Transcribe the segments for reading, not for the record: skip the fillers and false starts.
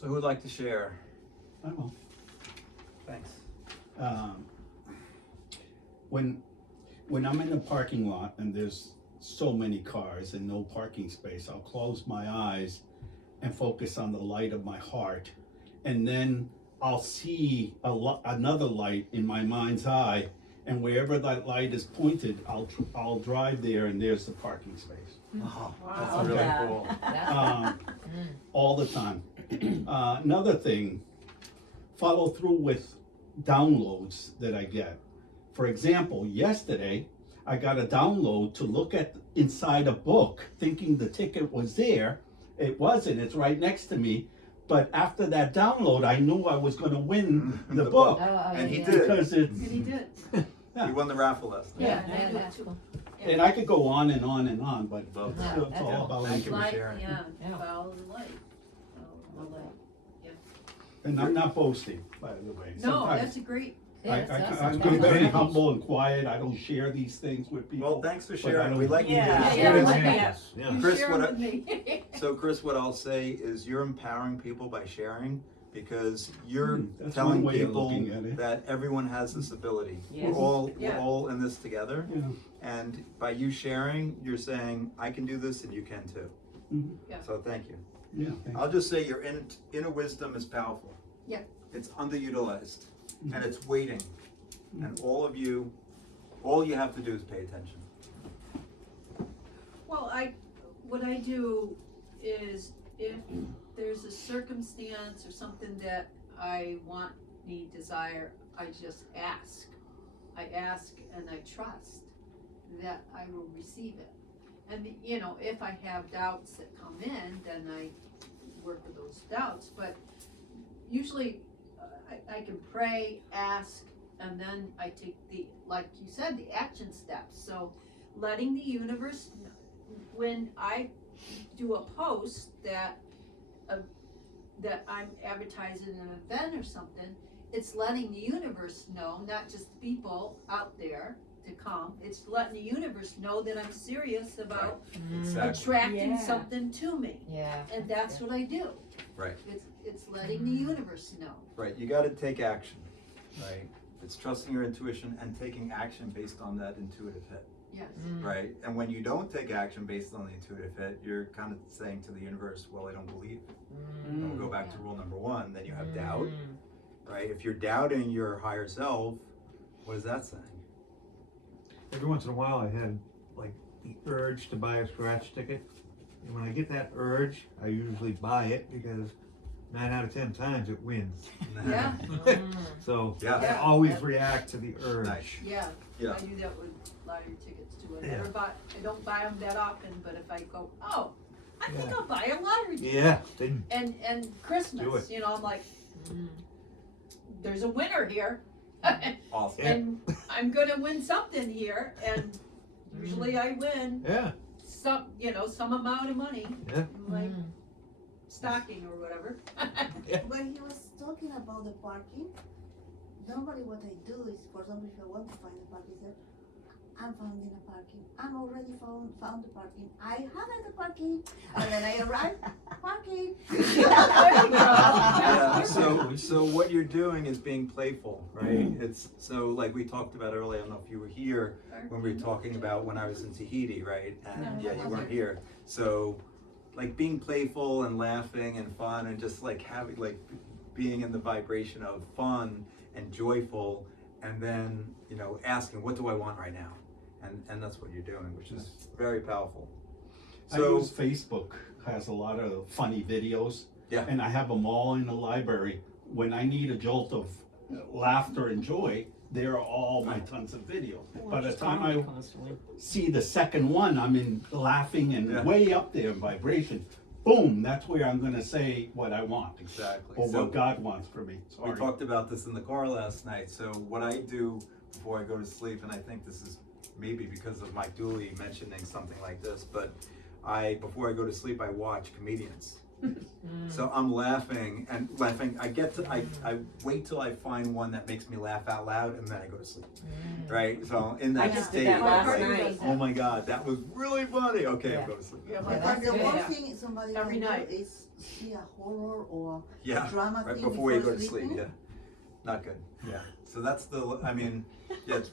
So who'd like to share? I will. Thanks. When I'm in the parking lot and there's so many cars and no parking space, I'll close my eyes and focus on the light of my heart, and then I'll see another light in my mind's eye, and wherever that light is pointed, I'll drive there, and there's the parking space. Oh, Wow. that's really Yeah. cool. All the time. Another thing, follow through with downloads that I get. For example, yesterday, I got a download to look at inside a book, thinking the ticket was there. It wasn't, it's right next to me. But after that download, I knew I was gonna win the The book. book. And he yeah. did. Because it's, And he did. He won the raffle last night. Yeah, Yeah, I do it that's too. cool. and I could go on and on and on, but Love it's that. Yeah, all that's about cool. Thank you for Light, sharing. yeah, Yeah. follow the light. Follow the light. And I'm not boasting, by the way. No, Sometimes that's a great, Yeah, that's awesome. I'm That's very awesome. humble and quiet. I don't share these things with people. Well, thanks for But I sharing. don't- We like you Yeah, to yeah, share. like examples. Yeah. you Chris, share what with me. So Chris, what I'll say is you're empowering people by sharing, because you're That's telling one way of people looking at it. that everyone has this ability. Yes. We're Yeah. all in this together. Yeah. And by you sharing, you're saying, I can do this and you can too. Mhm. Yeah. So thank you. Yeah, thank I'll just say your inner wisdom is powerful. Yeah. It's underutilized Mm-hmm. and it's waiting. And all you have to do is pay attention. Well, what I do is if there's a circumstance or something that I want, need, desire, I just ask. I ask and I trust that I will receive it. And, you know, if I have doubts that come in, then I work with those doubts. But usually I can pray, ask, and then I take the, like you said, the action steps. So letting the universe, when I do a post that I'm advertising an event or something, it's letting the universe know, not just the people out there to come, it's letting the universe know that I'm serious about attracting Yeah. something to me. Yeah. And that's what I do. Right. It's letting the universe know. Right, you gotta take action, right? It's trusting your intuition and taking action based on that intuitive hit, Yes. right? And when you don't take action based on the intuitive hit, you're kind of saying to the universe, well, I don't believe. And we'll go back to rule number one, then you have doubt, right? If you're doubting your higher self, what is that saying? Every once in a while, I had like the urge to buy a scratch ticket. And when I get that urge, I usually buy it because 9 out of 10 times it wins. Yeah. So Yeah. I always react to the urge. Nice. Yeah. Yeah. I do that with lottery tickets too. I Yeah. I don't buy them that often, but if I go, oh, I think Yeah. I'll buy a lottery ticket. Yeah, then And Do Christmas, it. you know, I'm like, there's a winner here. Awesome. Yeah. And I'm gonna win something here, and usually I win yeah, some, you know, some amount of money, yeah. like stocking or whatever. When he was talking about the parking, normally what I do is, for example, if I want to find a parking, I say, I'm finding a parking. I'm already found the parking. I haven't the parking, and then I arrive, parking. Yeah, so what you're doing is being playful, right? It's so like we talked about earlier, I don't know if you were here when we were talking about when I was in Tahiti, right? And yeah, you weren't here. So like being playful and laughing and fun and just like having like being in the vibration of fun and joyful, and then, you know, asking, what do I want right now? And that's what you're doing, which is very powerful. I use Facebook, has a lot of funny videos. Yeah. And I have them all in the library. When I need a jolt of laughter and joy, there are all my tons of videos. By the time I see the second one, I'm in laughing and Yeah. way up there in vibration. Boom, that's where I'm gonna say what I want. Exactly. Or So- what God wants for me. We Sorry. talked about this in the car last night. So what I do before I go to sleep, and I think this is maybe because of Mike Dooley mentioning something like this, but before I go to sleep, I watch comedians. So I'm laughing and laughing. I wait till I find one that makes me laugh out loud, and then I go to sleep. Right? So in I that just state, did that last like, night. oh my God, that was really funny. Okay, Yeah. I'm going to sleep. Yeah, But that's the good. worst thing somebody Every can do night. is see a horror or Yeah, drama right thing before you go to sleeping. sleep. Yeah, not good. Yeah. So that's I mean, yeah, it's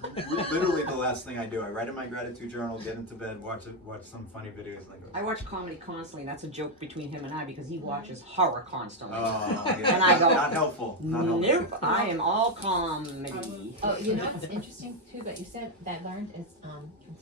literally the last thing I do. I write in my gratitude journal, get into bed, watch some funny videos, and I go. I watch comedy constantly. That's a joke between him and I because he watches horror constantly. Oh, yeah. And I go, not helpful. Not helpful. Nope, I am all comedy. Oh, you know what's interesting too that you said that I learned is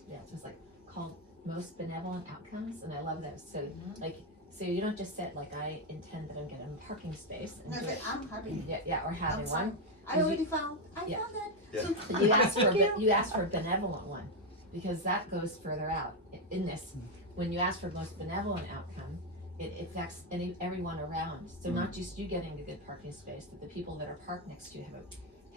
yeah, it was like called most benevolent outcomes, and I love that. So like, so you don't just set like I intend that I'm getting a parking space and And I do say, it. I'm happy. Yeah, or having I'm one. fine. I already found. I Yeah. found that. Yeah. So you ask for you ask for a benevolent one because that goes further out in this. When you ask for most benevolent outcome, it affects everyone around. So not just you getting a good parking space, but the people that are parked next to you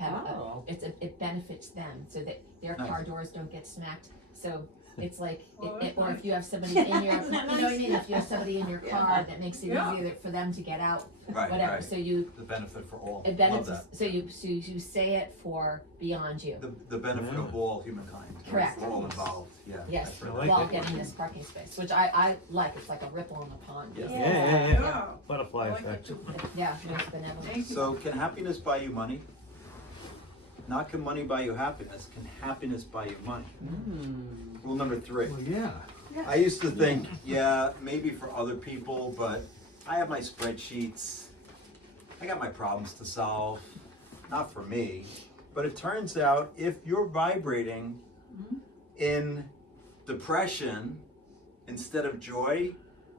Oh. it benefits them so that their Nice. car doors don't get smacked. So it's like, Oh, or that's if you have somebody in your, Isn't that you know what I nice? mean? If you have somebody in your car, that makes it Yeah. easier for them to get out, Right. whatever. Right. So you, The benefit for all. it Love benefits. that. So you say it for beyond you. The benefit of all humankind. Correct. We're all involved. Yeah. Yes, I've heard I that. like while it. getting this parking space, which I like. It's like a ripple in the pond. Yeah. Yeah. Butterfly I like effect. it too. Yeah, most benevolent. Thank you. So can happiness buy you money? Not can money buy you happiness. Can happiness buy you money? Rule number 3. Well, yeah. I used to think, yeah, maybe for other people, but I have my spreadsheets. I got my problems to solve. Not for me. But it turns out if you're vibrating in depression instead of joy,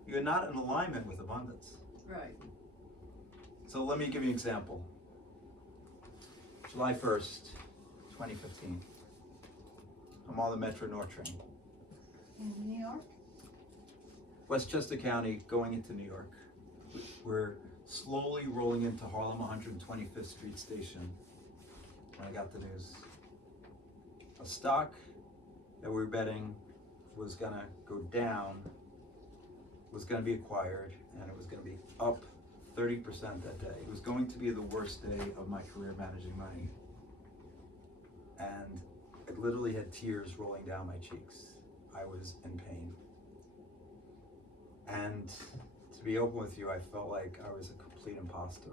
you're not in alignment with abundance. Right. So let me give you an example. July 1st, 2015. I'm on the Metro North train. In New York. Westchester County going into New York. We're slowly rolling into Harlem 125th Street Station when I got the news. A stock that we were betting was gonna go down was gonna be acquired, and it was gonna be up 30% that day. It was going to be the worst day of my career managing money. And I literally had tears rolling down my cheeks. I was in pain. And to be open with you, I felt like I was a complete imposter.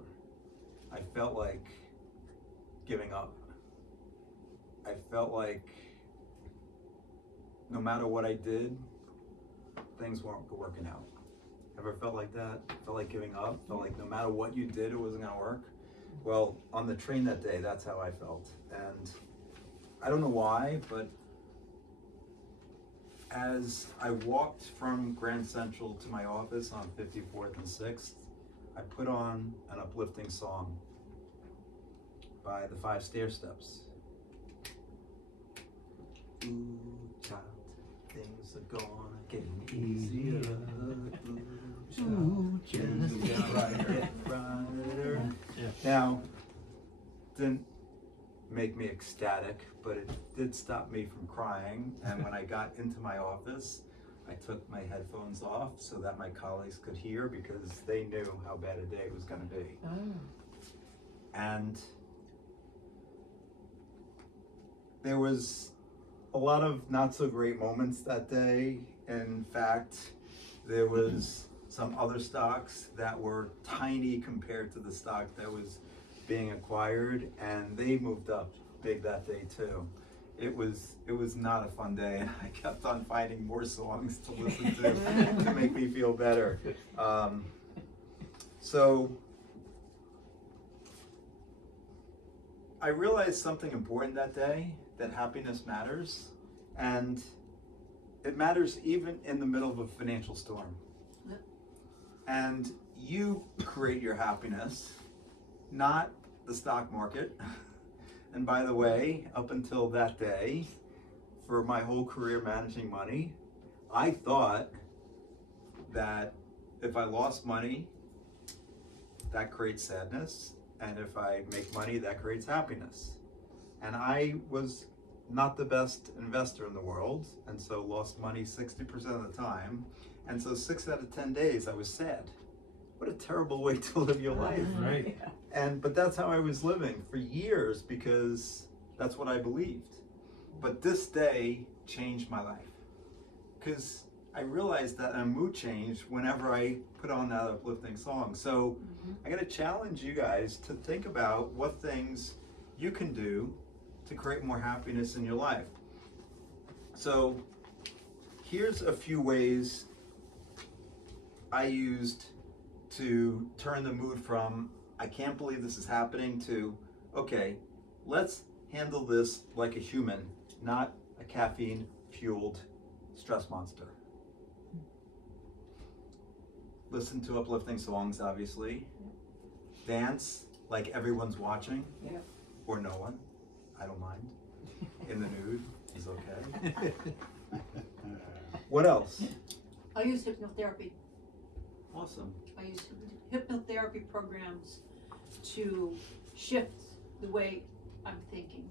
I felt like giving up. I felt like no matter what I did, things weren't working out. Ever felt like that? Felt like giving up? Felt like no matter what you did, it wasn't gonna work? Well, on the train that day, that's how I felt. And I don't know why, but as I walked from Grand Central to my office on 54th and 6th, I put on an uplifting song by the 5 Stair Steps. Ooh, child, things are gonna get easier. Ooh, child, things will get brighter. Now, didn't make me ecstatic, but it did stop me from crying. And when I got into my office, I took my headphones off so that my colleagues could hear because they knew how bad a day it was gonna be. And there was a lot of not so great moments that day. In fact, there was some other stocks that were tiny compared to the stock that was being acquired, and they moved up big that day too. It was not a fun day, and I kept on finding more songs to listen to make me feel better. So I realized something important that day, that happiness matters, and it matters even in the middle of a financial storm. Yep. And you create your happiness, not the stock market. And by the way, up until that day, for my whole career managing money, I thought that if I lost money, that creates sadness, and if I make money, that creates happiness. And I was not the best investor in the world, and so lost money 60% of the time. And so 6 out of 10 days I was sad. what a terrible way to live your life. Right. But that's how I was living for years because that's what I believed. But this day changed my life because I realized that a mood changed whenever I put on that uplifting song. So I got to challenge you guys to think about what things you can do to create more happiness in your life. So here's a few ways I used to turn the mood from I can't believe this is happening to okay, let's handle this like a human, not a caffeine fueled stress monster. Listen to uplifting songs, obviously. Dance like everyone's watching. Yeah. Or no one. I don't mind. In the nude is okay. What else? I use hypnotherapy. Awesome. I use hypnotherapy programs to shift the way I'm thinking.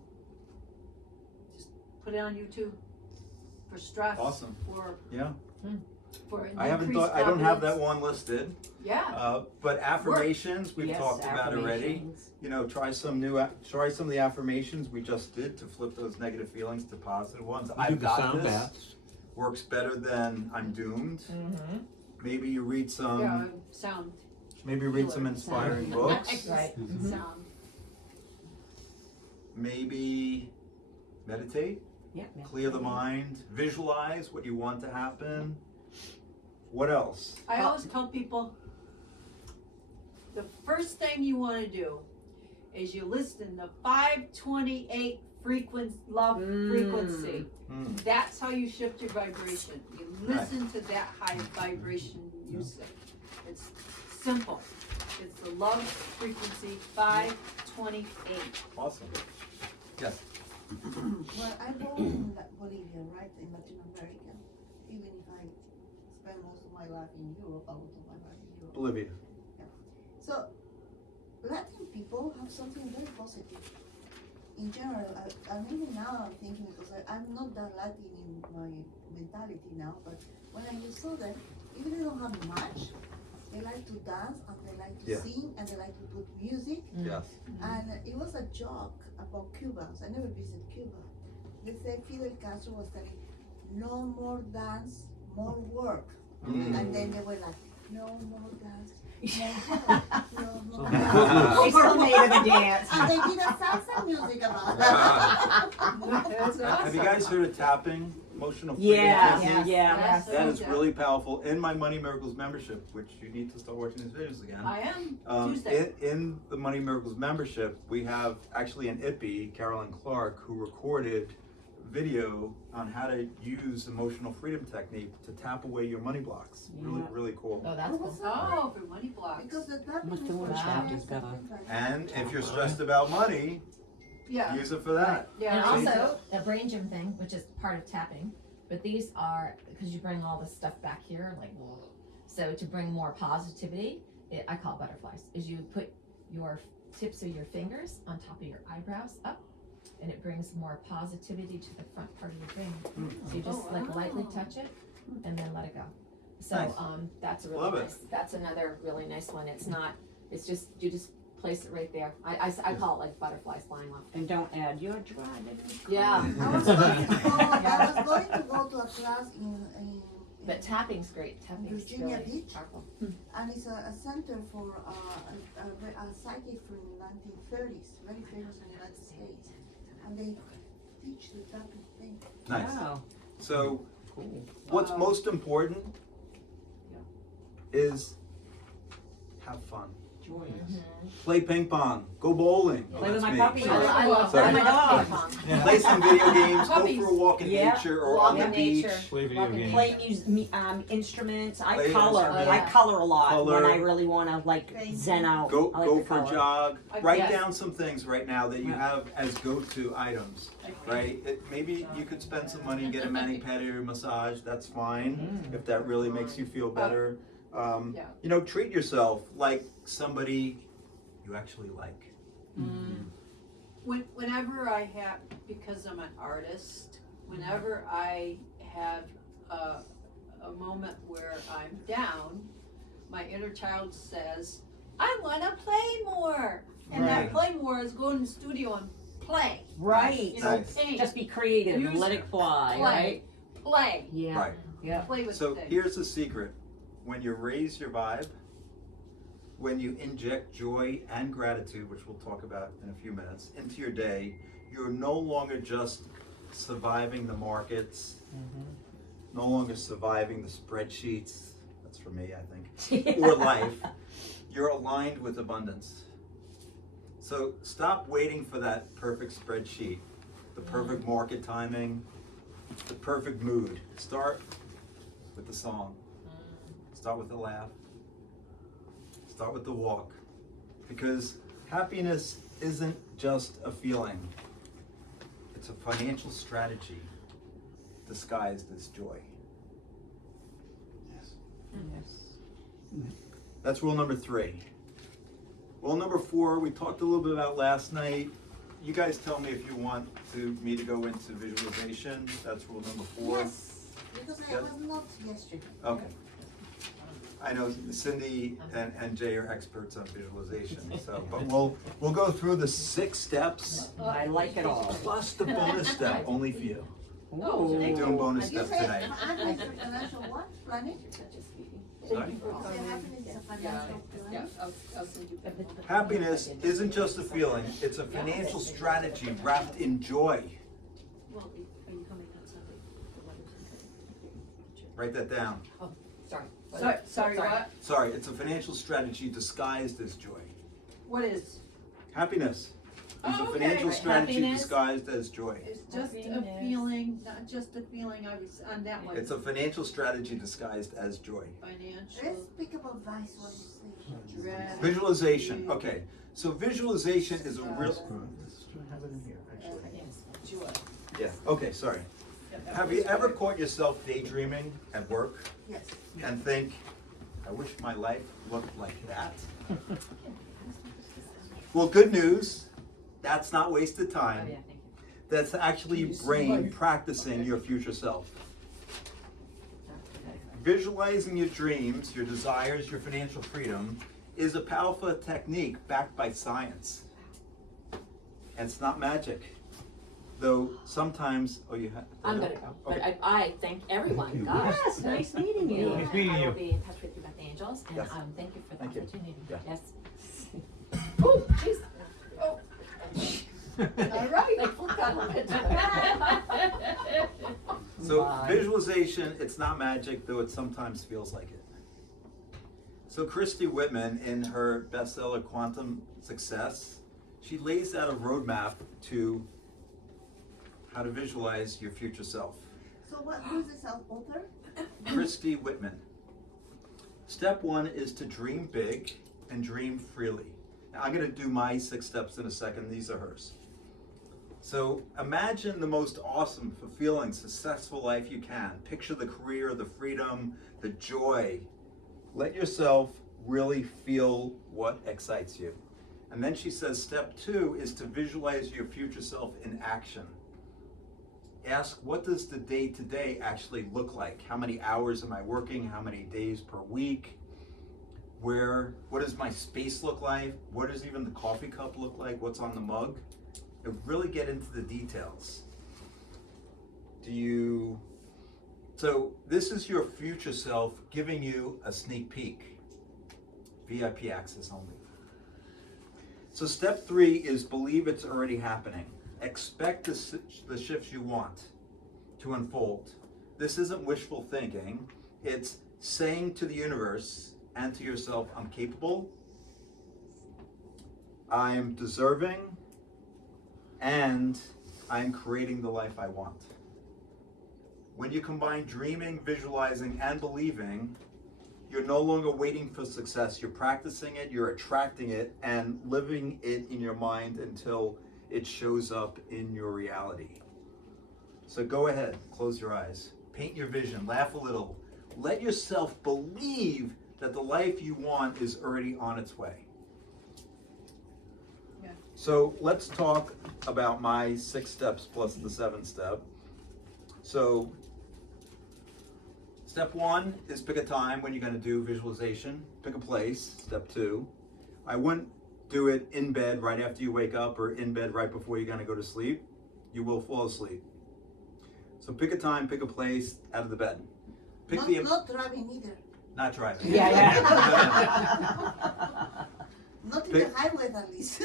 Just put it on YouTube for stress. Awesome. For Yeah. for I haven't increased thought, I don't have that confidence. one listed. Yeah. But affirmations we've Yes, talked about already. affirmations. You know, try some of the affirmations we just did to flip those negative feelings to positive ones. Do I've the got sound this. baths. Works better than I'm doomed. Mm-hmm. Maybe you read some. Yeah, sound. Maybe read some inspiring books. Right. Sound. Maybe meditate. Yeah. Clear the mind. Visualize what you want to happen. What else? I always tell people the first thing you want to do is you listen to 528 frequency. Mm. That's how you shift your vibration. You listen to that high vibration music. It's simple. It's the love frequency 528. Awesome. Yes. Well, I born in Bolivia, right, in Latin America. Even if I spend most of my life in Europe, a lot of my life in Europe. Bolivia. So, Latin people have something very positive. In general, and even now I'm thinking, because I'm not that Latin in my mentality now, but when I saw them, even they don't have much, they like to dance and they like to Yeah. sing and they like to put music. Yes. And it was a joke about Cubans. I never visited Cuba. They said Fidel Castro was telling, no more dance, more work. Mm. And then they were like, no more dance, more work, no more So dance. They still made him a dance. And they did a salsa music about That's that. Have you guys heard of tapping? Emotional freedom Yeah, technique? yeah. Yes. That is really powerful. In my Money Miracles membership, which you need to start watching these videos again. I am. Tuesday. In the Money Miracles membership, we have actually an IPPY, Carolyn Clark, who recorded video on how to use emotional freedom technique to tap away your money blocks. Really, Yeah. really cool. Oh, that's What cool. was that? Oh, for money blocks. Because the tapping Must is have for watched that Chinese together. and like- And if you're stressed about money, Yeah. use it for that. Yeah. And also, the brain gym thing, which is part of tapping, but these are, because you bring all this stuff back here, like, whoa. So to bring more positivity, I call it butterflies, is you put your tips of your fingers on top of your eyebrows up, and it brings more positivity to the front part of your brain. So you just Oh, like lightly wow. touch it, and then let it go. So, Nice. that's a really Love it. nice, that's another really nice one. It's not, it's just, you just place it right there. I call it like butterflies flying off. And don't add, you're driving me crazy. Yeah. I was going to go to a class in But tapping's great. Tapping's Virginia really Beach. powerful. and it's a center for a psychic from the 1930s, very famous in the United States. And they teach the tapping thing. Nice. Wow. So, Cool. what's Wow. most important Yeah. is have fun. Joyous. Play ping pong. Go bowling. Oh, Play with that's my me. puppy. Sorry. I love Sorry. my dog. Play some video games. Go Puppies. for a walk in Yeah. nature or Walk on the in beach. nature. Play video Walking games. Play instruments. I Play color. instruments. I color a lot Color. when I really want to like Painting. zen out. Go I like go to for a color. jog. I- Write yes. down some things right now that you Yeah. have as go-to items. Right? Maybe you could spend some money and get a mani-pedi or massage. That's fine if that really makes you feel better. Yeah. You know, treat yourself like somebody you actually like. Whenever I have, because I'm an artist, whenever I have a moment where I'm down, my inner child says, I wanna play more. And that Right. play more is go in the studio and play, Right. you know, Nice. paint, Just be creative and Use let it fly, play. right? play, Yeah. Right. Yeah. play with So things. here's the secret. When you raise your vibe, when you inject joy and gratitude, which we'll talk about in a few minutes, into your day, you're no longer just surviving the markets, no longer surviving the spreadsheets. That's for me, I think. Or life. You're aligned with abundance. So stop waiting for that perfect spreadsheet, the perfect market timing, the perfect mood. Start with the song. Start with the laugh. Start with the walk. Because happiness isn't just a feeling. It's a financial strategy disguised as joy. That's rule number 3. Rule number 4, we talked a little bit about last night. You guys tell me if you want me to go into visualization. That's rule number 4. Yes, because I Yes. was not yesterday. Okay. I know Cindy and Jay are experts on visualization, so, but we'll go through the 6 steps I like it all. plus the bonus step, only for you. Oh, We're thank doing bonus You steps said tonight. happiness is financial what? Planning? Sorry? You said happiness is a financial Yeah, planning? I'll send you. Happiness isn't just a feeling, it's a financial strategy wrapped in joy. Well, are you coming on Sunday? Write that down. Sorry. Sorry, what? Sorry, it's a financial strategy disguised as joy. What is? Happiness is a Oh, okay. financial strategy Happiness. disguised as joy. It's just a Happiness. feeling, not just a feeling, I was on that one. It's a financial strategy disguised as joy. Financial. Let's speak about vice, what you say. Strategy. Visualization, okay. So visualization is a real, Let's have it in here, actually. yeah, okay, sorry. Have you ever caught yourself daydreaming at work Yes. and think, I wish my life looked like that? Well, good news, that's not wasted Oh, time. yeah, thank you. That's actually your brain practicing your future self. Visualizing your dreams, your desires, your financial freedom is a powerful technique backed by science. And it's not magic. Though sometimes, oh, you have. I'm gonna go, but Okay. I thank everyone, gosh. Yes, nice meeting you. Nice meeting I you. will be in touch with you about the angels, and Yes. thank you for the Thank you. opportunity, Yeah. yes. Oh, jeez. All right. Like, full compliment. So Bye. visualization, it's not magic, though it sometimes feels like it. So Christy Whitman, in her bestseller Quantum Success, she lays out a roadmap to how to visualize your future self. So who's this author? Christy Whitman. Step 1 is to dream big and dream freely. Now, I'm going to do my 6 steps in a second. These are hers. So imagine the most awesome, fulfilling, successful life you can. Picture the career, the freedom, the joy. Let yourself really feel what excites you. And then she says step 2 is to visualize your future self in action. Ask, what does the day-to-day actually look like? How many hours am I working? How many days per week? What does my space look like? What does even the coffee cup look like? What's on the mug? And really get into the details. So this is your future self giving you a sneak peek. VIP access only. So step 3 is believe it's already happening. Expect the shifts you want to unfold. This isn't wishful thinking. It's saying to the universe and to yourself, I'm capable, I'm deserving, and I'm creating the life I want. When you combine dreaming, visualizing, and believing, you're no longer waiting for success. You're practicing it, you're attracting it, and living it in your mind until it shows up in your reality. So go ahead, close your eyes, paint your vision, laugh a little. Let yourself believe that the life you want is already on its way. Yeah. So let's talk about my 6 steps plus the 7th step. So Step 1 is pick a time when you're going to do visualization. Pick a place. Step 2, I wouldn't do it in bed right after you wake up or in bed right before you're going to go to sleep. You will fall asleep. So pick a time, pick a place out of the bed. Pick Not driving either. not driving. Not in Pick- the highways at least.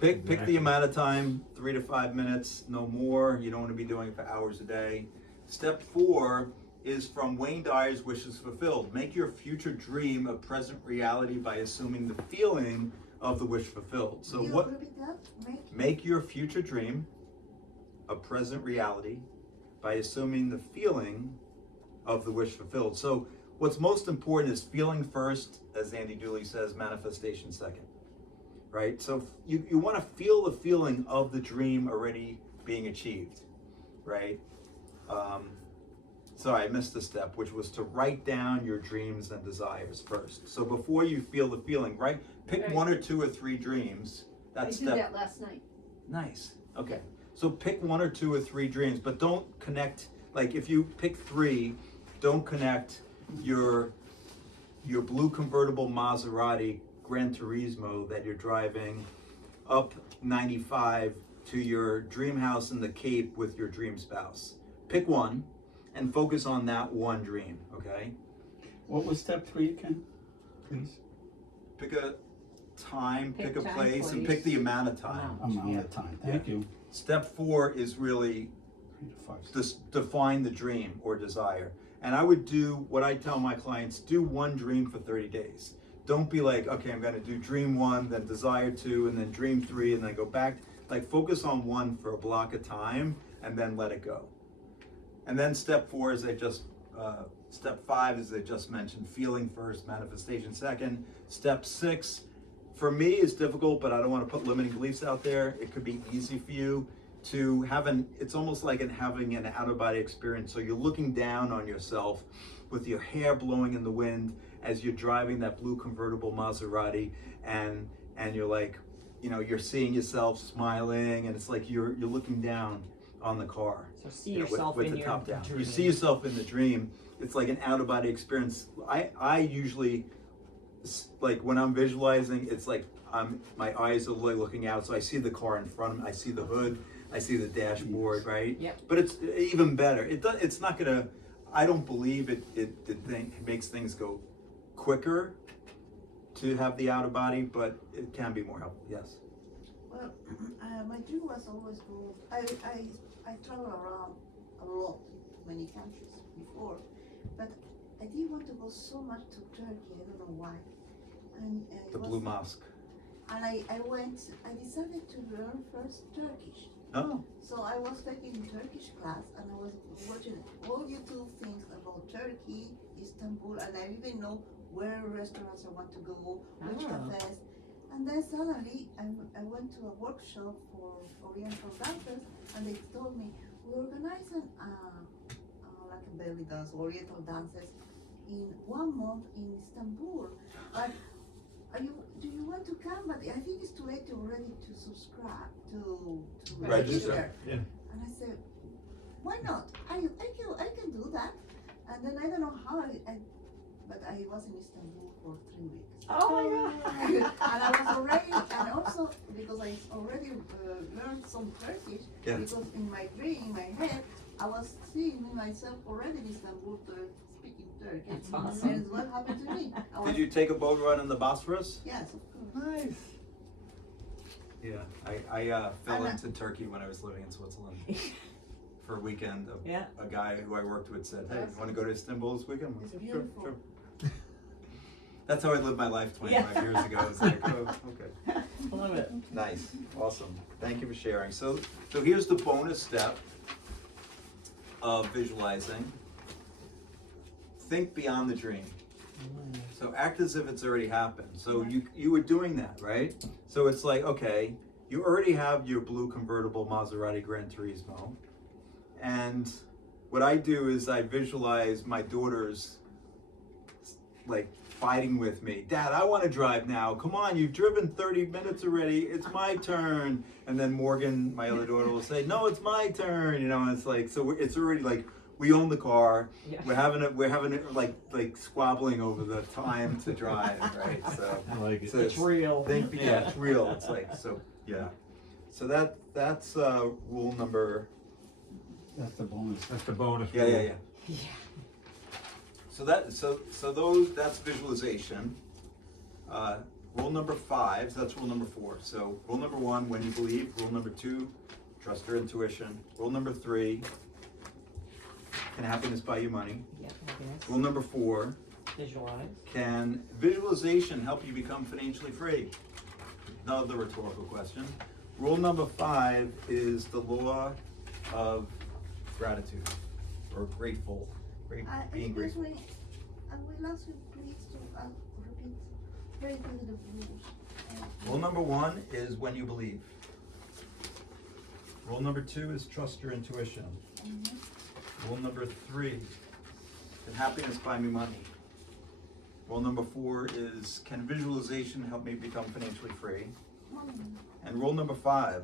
Pick the amount of time, 3 to 5 minutes, no more. You don't want to be doing it for hours a day. Step 4 is from Wayne Dyer's Wishes Fulfilled. Make your future dream a present reality by assuming the feeling of the wish fulfilled. So You what? agree with that? Make your future dream a present reality by assuming the feeling of the wish fulfilled. So what's most important is feeling first, as Andy Dooley says, manifestation second. Right? So you want to feel the feeling of the dream already being achieved. Right? Sorry, I missed a step, which was to write down your dreams and desires first. So before you feel the feeling, right? Pick Right. 1 or 2 or 3 dreams. I That's did step. that last night. Nice. Okay. So pick 1 or 2 or 3 dreams, but don't connect. Like if you pick 3, don't connect your blue convertible Maserati Gran Turismo that you're driving up 95 to your dream house in the Cape with your dream spouse. Pick 1 and focus on that one dream. Okay. What was step 3 again, please? Pick a time, pick a time, place, and place. pick the amount of time. Amount of time, thank you. Step 4 is really 3 to 5 steps. define the dream or desire. And I would do what I tell my clients, do one dream for 30 days. Don't be like, okay, I'm gonna do dream 1, then desire 2, and then dream 3, and then go back. Like focus on one for a block of time and then let it go. And then step 4 is step 5 is they just mentioned, feeling first, manifestation second. Step 6, for me is difficult, but I don't want to put limiting beliefs out there. It could be easy for you to have it's almost like having an out of body experience. So you're looking down on yourself with your hair blowing in the wind as you're driving that blue convertible Maserati, and you're like, you're seeing yourself smiling, and it's like you're looking down on the car. So see You know, yourself with in the your top down. dream. You see yourself in the dream. It's like an out of body experience. I usually, like when I'm visualizing, it's like my eyes are looking out, so I see the car in front of me. I see the hood. I see the dashboard, right? Yep. But it's even better. It's not gonna. I don't believe it makes things go quicker to have the out of body, but it can be more helpful. Yes. Well, my dream was always go. I travel around a lot, many countries before, but I didn't want to go so much to Turkey. I don't know why. And it The was- Blue Mosque. And I decided to learn first Turkish. Oh. So I was taking Turkish class and I was watching all YouTube things about Turkey, Istanbul, and I didn't know where restaurants I want to go, which Ah. cafes. And then suddenly I went to a workshop for Oriental dancers, and they told me we're organizing like a belly dance, Oriental dances in 1 month in Istanbul. But do you want to come? But I think it's too late already to subscribe to Register. Yeah. And I said, why not? I can do that. And then I don't know how but I was in Istanbul for 3 weeks. Oh my God. And I was already, and also because I already learned some Turkish, Yeah. because in my dream, in my head, I was seeing myself already in Istanbul speaking Turkish. That's awesome. And it's what happened to me. I was, Did you take a boat ride on the Bosphorus? Yes, of course. Nice. Yeah, I fell And, into Turkey when I was living in Switzerland for a weekend. Yeah. A guy who I worked with said, "Hey, you want to go to Istanbul this weekend?" I It's said, beautiful. Sure. That's how I lived my life 25 years ago. It's like, oh, okay. Love it. Nice, awesome. Thank you for sharing. So here's the bonus step of visualizing. Think beyond the dream. So act as if it's already happened. So you were doing that, right? So it's like, okay, you already have your blue convertible Maserati Gran Turismo. And what I do is I visualize my daughters like fighting with me. Dad, I want to drive now. Come on, you've driven 30 minutes already. It's my turn. And then Morgan, my other daughter, will say, no, it's my turn. And it's like, so it's already like, we own the car. Yeah. We're having it like squabbling over the time to drive, right? So, I like it. so It's real. yeah, it's real. It's like, so, yeah. So that's rule number, That's the bonus. That's the bonus. yeah. rule. Yeah. So that's visualization. Rule number 5, so that's rule number 4. So rule number 1, when you believe. Rule number 2, trust your intuition. Rule number 3, can happiness buy you money? Yeah, happiness. Rule number 4, Visualize. can visualization help you become financially free? Another rhetorical question. Rule number 5 is the law of gratitude, or grateful, being Excuse grateful. me, I will ask you please to repeat very quickly the rules. Rule number 1 is when you believe. Rule number 2 is trust your intuition. Rule number 3, can happiness buy me money? Rule number 4 is, can visualization help me become financially free? And rule number 5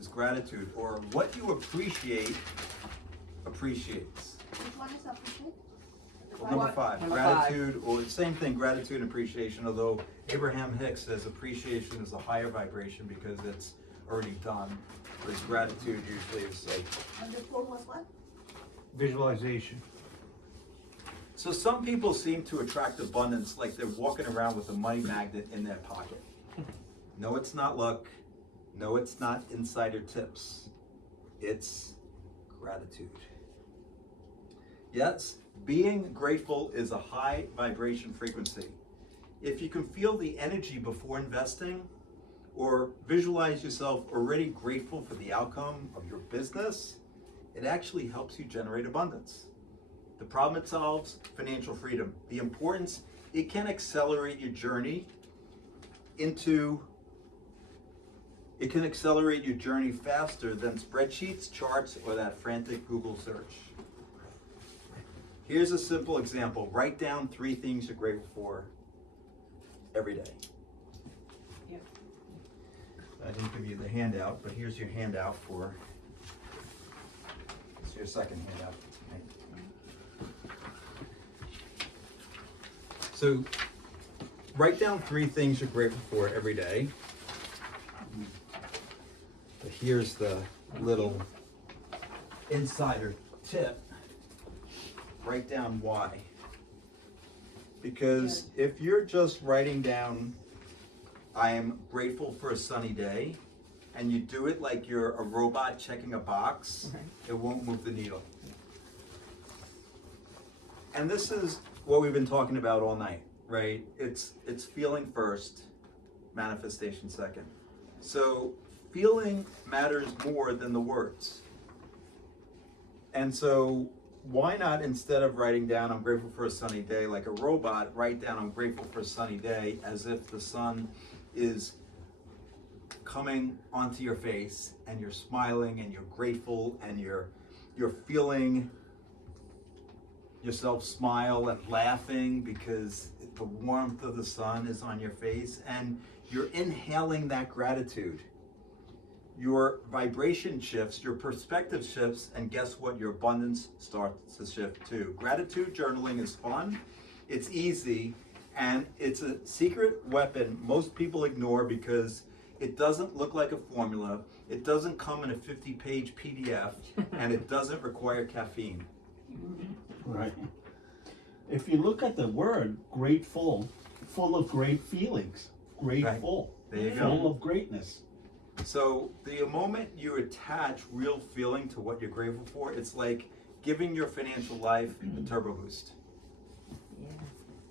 is gratitude, or what you appreciate appreciates. Which one is appreciate? Rule number 5, Number gratitude, or same thing, gratitude and appreciation, although Abraham Hicks says appreciation is a higher vibration because it's already done, whereas gratitude usually is like. And the fourth was what? Visualization. So some people seem to attract abundance like they're walking around with a money magnet in their pocket. No, it's not luck. No, it's not insider tips. It's gratitude. Yes, being grateful is a high vibration frequency. If you can feel the energy before investing, or visualize yourself already grateful for the outcome of your business, it actually helps you generate abundance. The problem it solves, financial freedom. The importance, it can accelerate your journey faster than spreadsheets, charts, or that frantic Google search. Here's a simple example. Write down 3 things you're grateful for every day. Yep. I didn't give you the handout, but here's your handout for, it's your second handout. So, write down 3 things you're grateful for every day. But here's the little insider tip. Write down why. Because if you're just writing down, I am grateful for a sunny day, and you do it like you're a robot checking a box, it won't move the needle. And this is what we've been talking about all night, right? It's feeling first, manifestation second. So feeling matters more than the words. And so why not, instead of writing down I'm grateful for a sunny day like a robot, write down I'm grateful for a sunny day as if the sun is coming onto your face and you're smiling and you're grateful and you're feeling yourself smile and laughing because the warmth of the sun is on your face and you're inhaling that gratitude. Your vibration shifts, your perspective shifts, and guess what? Your abundance starts to shift too. Gratitude journaling is fun, it's easy, and it's a secret weapon most people ignore because it doesn't look like a formula, it doesn't come in a 50-page PDF, and it doesn't require caffeine. Right. If you look at the word grateful, full of great feelings, grateful, There you full go. of greatness. So the moment you attach real feeling to what you're grateful for, it's like giving your financial life a turbo boost. Yeah.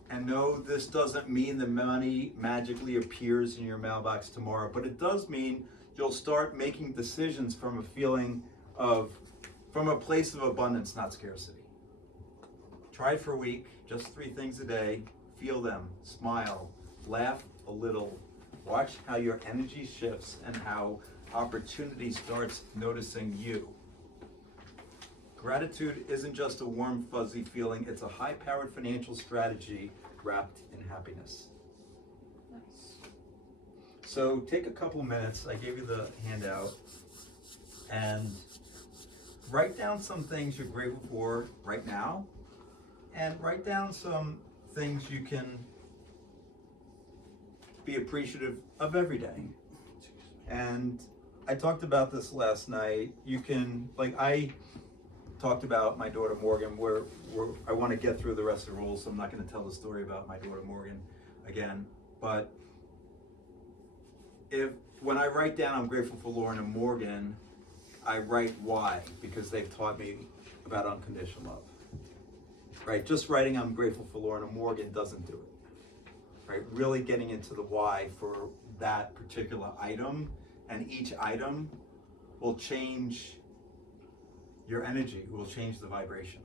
And no, this doesn't mean the money magically appears in your mailbox tomorrow, but it does mean you'll start making decisions from a place of abundance, not scarcity. Try it for a week, just 3 things a day, feel them, smile, laugh a little, watch how your energy shifts and how opportunity starts noticing you. Gratitude isn't just a warm, fuzzy feeling, it's a high-powered financial strategy wrapped in happiness. Nice. So take a couple of minutes, I gave you the handout, and write down some things you're grateful for right now, and write down some things you can be appreciative of every day. And I talked about this last night. You can, like, I talked about my daughter Morgan, where I want to get through the rest of the rules, so I'm not going to tell the story about my daughter Morgan again. But when I write down I'm grateful for Lauren and Morgan, I write why, because they've taught me about unconditional love. Right? Just writing I'm grateful for Lauren and Morgan doesn't do it. Right? Really getting into the why for that particular item, and each item will change your energy, will change the vibration.